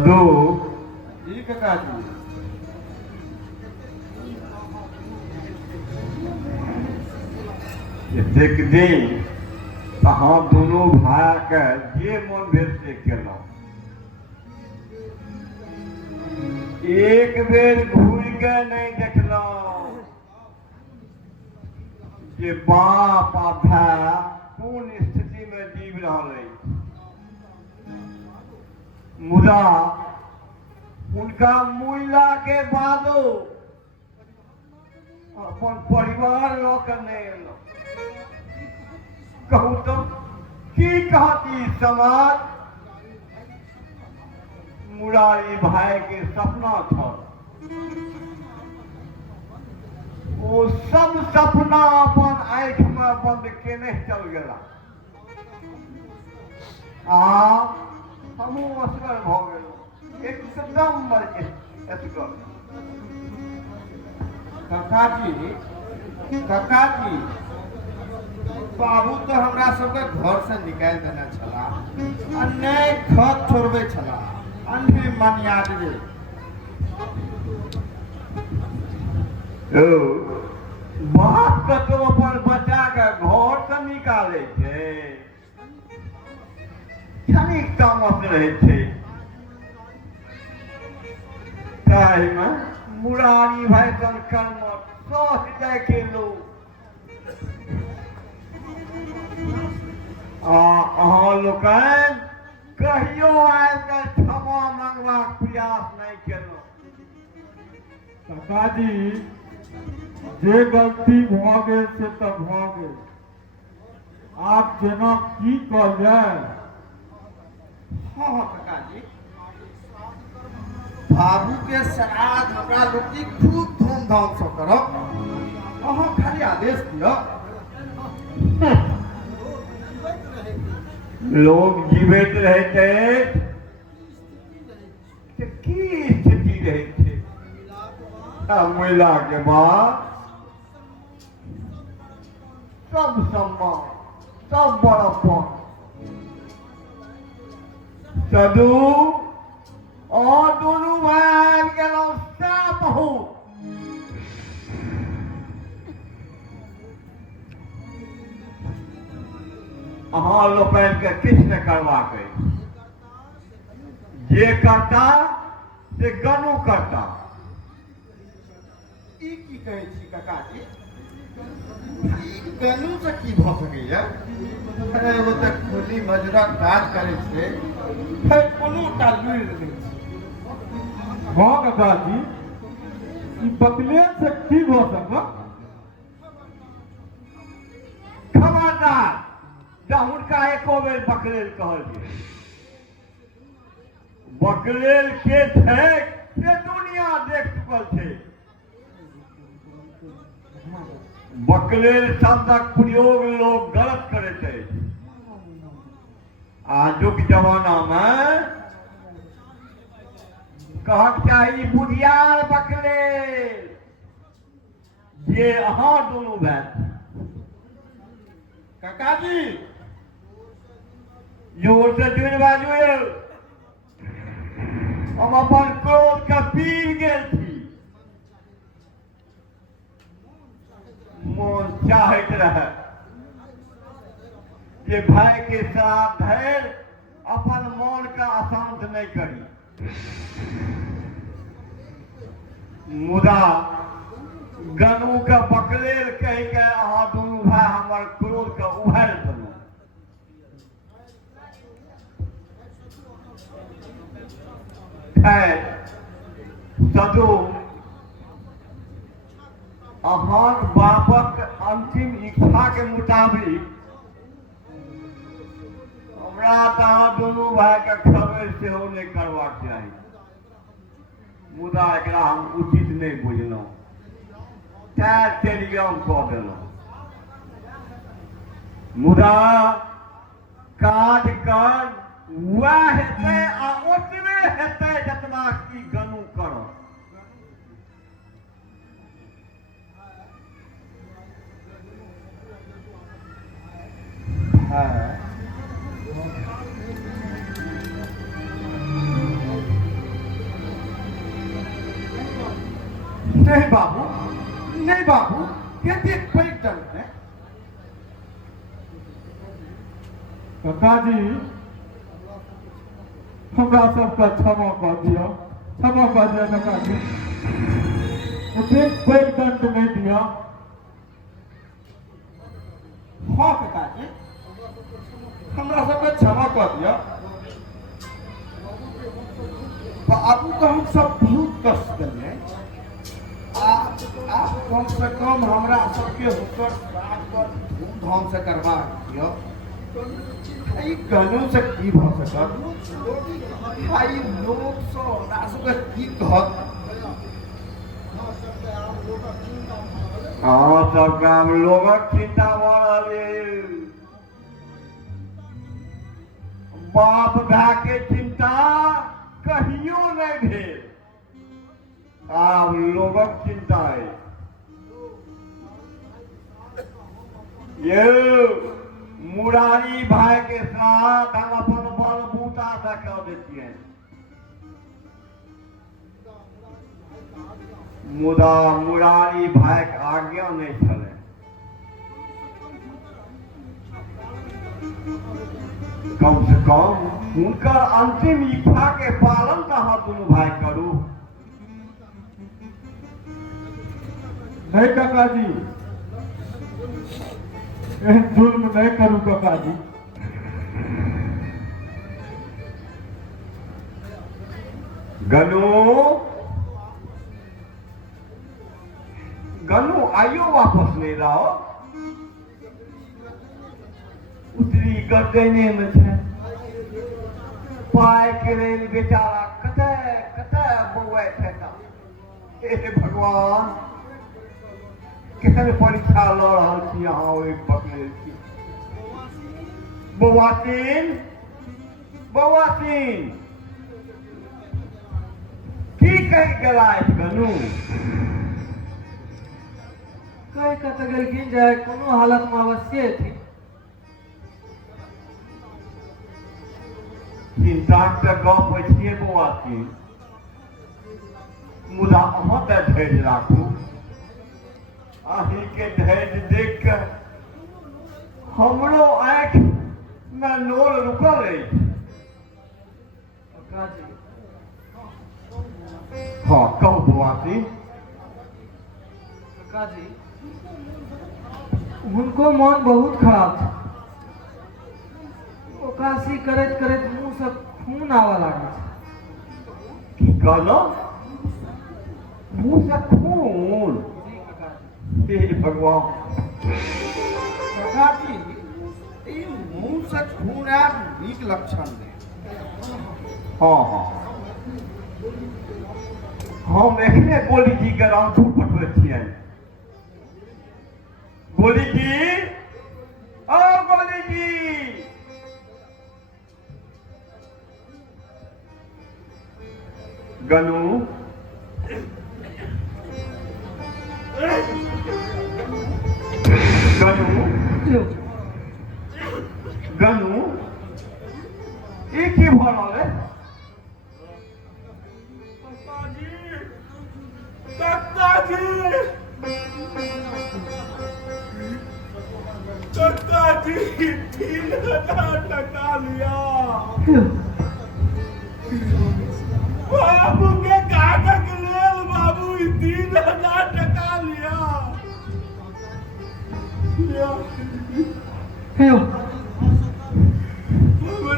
सदु जी काका जी। देख दी अहाँ दोनों भाई के जे मन भेल से केलहुँ। एक बेर घूर के नहीं देखलहुँ जे बाप आ भाई कोन स्थिति में जीव रहल अछि। मुदा उनका मुइला के बादो अपन परिवार लऽ के नहीं एलहुँ। कहू तो की कहती समाज। मुरारी भाई के सपना था, वो सब सपना अपन आँख में बंद केने चल गया। हमू असगर भ गेल, एकदम मर असगर। काका जी बाबू तो हमरा सबके घर से निकाल देना छला आ नहीं खत छोड़बे छला। अन्हे मन याद रे बाप के तो अपन बच्चा के घर से निकाले छे, क्षणिक तामस रहे छे। ताहि में मुरारी भाई सन कर्म सह जाय के लोग अहाँ लोकनि कहियो आबि कऽ क्षमा मांगबाक प्रयास नहीं केलहुँ। काका जी जे गलती भऽ गेल से तऽ भऽ गेल, आब जेना की कल जाय। हाँ काका जी बाबू के श्राद्ध हमरा लोग की खूब धूमधाम से करब। अहाँ खाली आदेश दियो। लोग जीवित रहते की स्थिति रहते महिला के बाद सब सम्मान सब बड़प्पन। सदु और दोनों भाई गेलहुँ सा बहुत। अहाँ लोकनि के किछु नहि करबाक अछि। जे करता से गनो करता। ई की कहै छी काका जी? ई गनु से की भऽ सकैया? अरे वो तऽ खुली मजूरा काज करे छै, फिर कोनो टा लुरि नहि छै। हाँ काका जी ई बकले से की भऽ सकत? खबरदार हुनका एको बेर बकलेल कहल गेल। बकलेल के छै से दुनिया देख चुकल छै। बकलेल शब्दक प्रयोग लोग गलत करैत अछि। आजुक जमाना में कहक चाही बुधियार बकलेल जे अहाँ दुनू भाई। काका जी जोर से जुड़ बाजू। हम अपन क्रोध के पीर गेल थी। मन चाहत रहे जे भाई के श्राद्ध धैर अपन मन का अशांत नहीं करी। मुदा गनु के बकलेल कह के अहाँ दुनू भाई हमर क्रोध के उभारि देलहुँ। सदु अहाँ बापक अंतिम इच्छा के मुताबिक हमरा तऽ दुनू भाई के खबर सेहो नहीं करबाक चाही। मुदा एकरा हम उचित नहीं बुझलहुँ, तैं टेलीग्राम कऽ देलहुँ। मुदा काज कर वह हेतै आ ओतबे हेतै जतबा की गनु करब। बाबू ये देख पैटर्न है। काका जी हमरा सबका क्षमा कर दिया, क्षमा कर दिया काका जी। एक पैर दंड नहीं दिया। हाँ काका जी हमरा सबके क्षमा कर दिया। बाबू को हम सब बहुत कष्ट दिए। आप कम से कम हमरा सबके होकर धूमधाम से करवा दियो। ई गनु से की भ सकत? आई लोग सो हमरा सबके की कहत? हाँ सब काम लोगक चिंता बढ़ल है। बाप भाई के चिंता कहियो नहीं भेल, आब लोगक चिंता है। ये मुरारी भाई के साथ हम अपन बल बूता से कह देतिए, मुदा मुरारी भाई के आज्ञा नहीं चले। कम से कम उनकर अंतिम इच्छा के पालन तो हम दोनों भाई करू। नहीं काका जी, जुल्म नहीं करूं काका जी। गनु गनु आइयो वापस ले लाओ। उतरी गर्दने में छे पाए के लेल बेचारा कते कते बौआ थे। हे भगवान केहन परीक्षा ल रहल छी अहाँ ओहि पकड़े छी। बौआसीन बौआसीन की कहि गेलाइथ गनु? कह के तो गेलखिन जे कोनो हालत में अवश्य थी। चिंताक तऽ गप होइ छियै बौआसीन, मुदा अहाँ तऽ धैर्य राखू। अहीं के धैर्य देख के हमरो आँख में नोर रुकल अछि। काका जी हाँ कहू बौआसीन। काका जी उनको मन बहुत खराब था। ओकासी करत करत मुंह से खून आवा लगा। की कहलहुँ? मुँह से खून? जी काका जी। हे भगवान काका जी ई मुंह से खून आर नीक लक्षण नहीं। हाँ हाँ हम एखने गोली जी के रामपुर पठबै छियै। गोली जी ओ गोली जी गनु गनु गनु ई की भऽ रहल है? काका जी 3,000 टका लिया। बाबू के कागज लेल बाबू 3,000 टका लिया।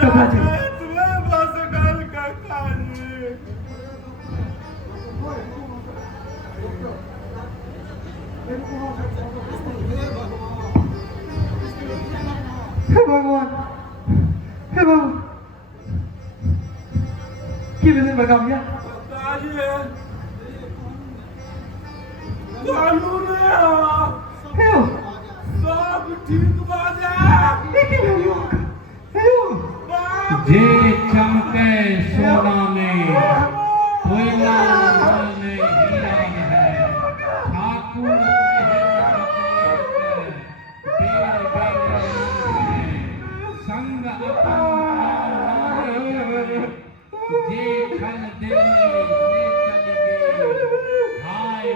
काका जी तुम्हें बस गल काका जी। हे भगवान, हे भगवान की विधि बगा भैया? कानून हे सब ठीक बाजा। जे चमके सोना में कोयला में हीरा है। ठाकुर संग जे खल दिल से चली गई। हाय